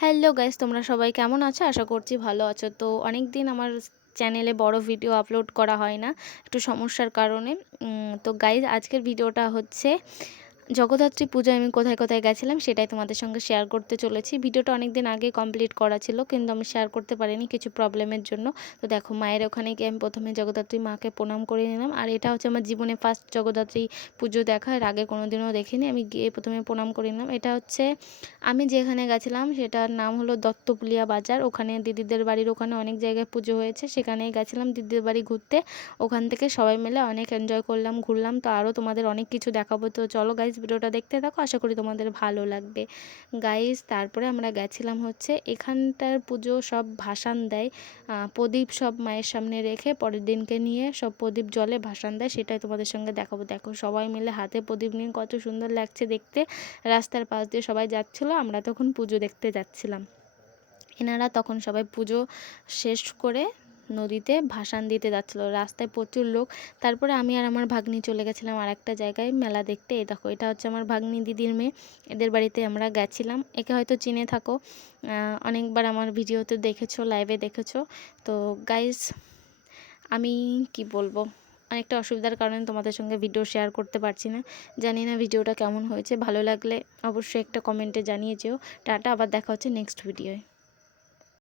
Hello guys, তোমরা সবাই কেমন আছো? আশা করছি ভালো আছো। তো অনেক দিন আমার চ্যানেলে বড় ভিডিও আপলোড করা হয় না, একটু সমস্যার কারণে। তো গাইস, আজকের ভিডিওটা হচ্ছে জগদ্ধাত্রী পূজায় আমি কোথায় কোথায় গেছিলাম সেটাই তোমাদের সঙ্গে শেয়ার করতে চলেছি। ভিডিওটা অনেক দিন আগে কমপ্লিট করা ছিল, কিন্তু আমি শেয়ার করতে পারিনি কিছু প্রবলেমের জন্য। তো দেখো, মায়ের ওখানে গিয়ে আমি প্রথমে জগদ্ধাত্রী মাকে প্রণাম করে নিলাম। আর এটা হচ্ছে আমার জীবনে ফার্স্ট জগদ্ধাত্রী পুজো দেখা, এর আগে কোনোদিনও দেখিনি। আমি গিয়ে প্রথমে প্রণাম করে নিলাম। এটা হচ্ছে আমি যেখানে গেছিলাম সেটার নাম হলো দত্তপুলিয়া বাজার। ওখানে দিদিদের বাড়ির ওখানে অনেক জায়গায় পুজো হয়েছে, সেখানেই গেছিলাম দিদিদের বাড়ি ঘুরতে। ওখান থেকে সবাই মিলে অনেক এনজয় করলাম, ঘুরলাম। তো আরও তোমাদের অনেক কিছু দেখাবো। তো চলো গাইজ, ভিডিওটা দেখতে থাকো, আশা করি তোমাদের ভালো লাগবে। গাইজ, তারপরে আমরা গেছিলাম হচ্ছে এখানটার পুজো সব ভাসান দেয়, প্রদীপ সব মায়ের সামনে রেখে পরের দিনকে নিয়ে সব প্রদীপ জলে ভাসান দেয়, সেটাই তোমাদের সঙ্গে দেখাবো। দেখো, সবাই মিলে হাতে প্রদীপ নিয়ে কত সুন্দর লাগছে দেখতে। রাস্তার পাশ দিয়ে সবাই যাচ্ছিলো, আমরা তখন পুজো দেখতে যাচ্ছিলাম। এনারা তখন সবাই পুজো শেষ করে নদীতে ভাসান দিতে যাচ্ছিলো, রাস্তায় প্রচুর লোক। তারপরে আমি আর আমার ভাগ্নি চলে গেছিলাম আর একটা জায়গায় মেলা দেখতে। এই দেখো, এটা হচ্ছে আমার ভাগ্নি দিদির মেয়ে, এদের বাড়িতে আমরা গেছিলাম। একে হয়তো চিনে থাকো, অনেকবার আমার ভিডিওতে দেখেছো, লাইভে দেখেছো। তো গাইস, আমি কি বলবো, অনেকটা অসুবিধার কারণে তোমাদের সঙ্গে ভিডিও শেয়ার করতে পারছি না। জানি না ভিডিওটা কেমন হয়েছে, ভালো লাগলে অবশ্যই একটা কমেন্টে জানিয়ে যেও। টাটা, আবার দেখা হচ্ছে নেক্সট ভিডিওয়।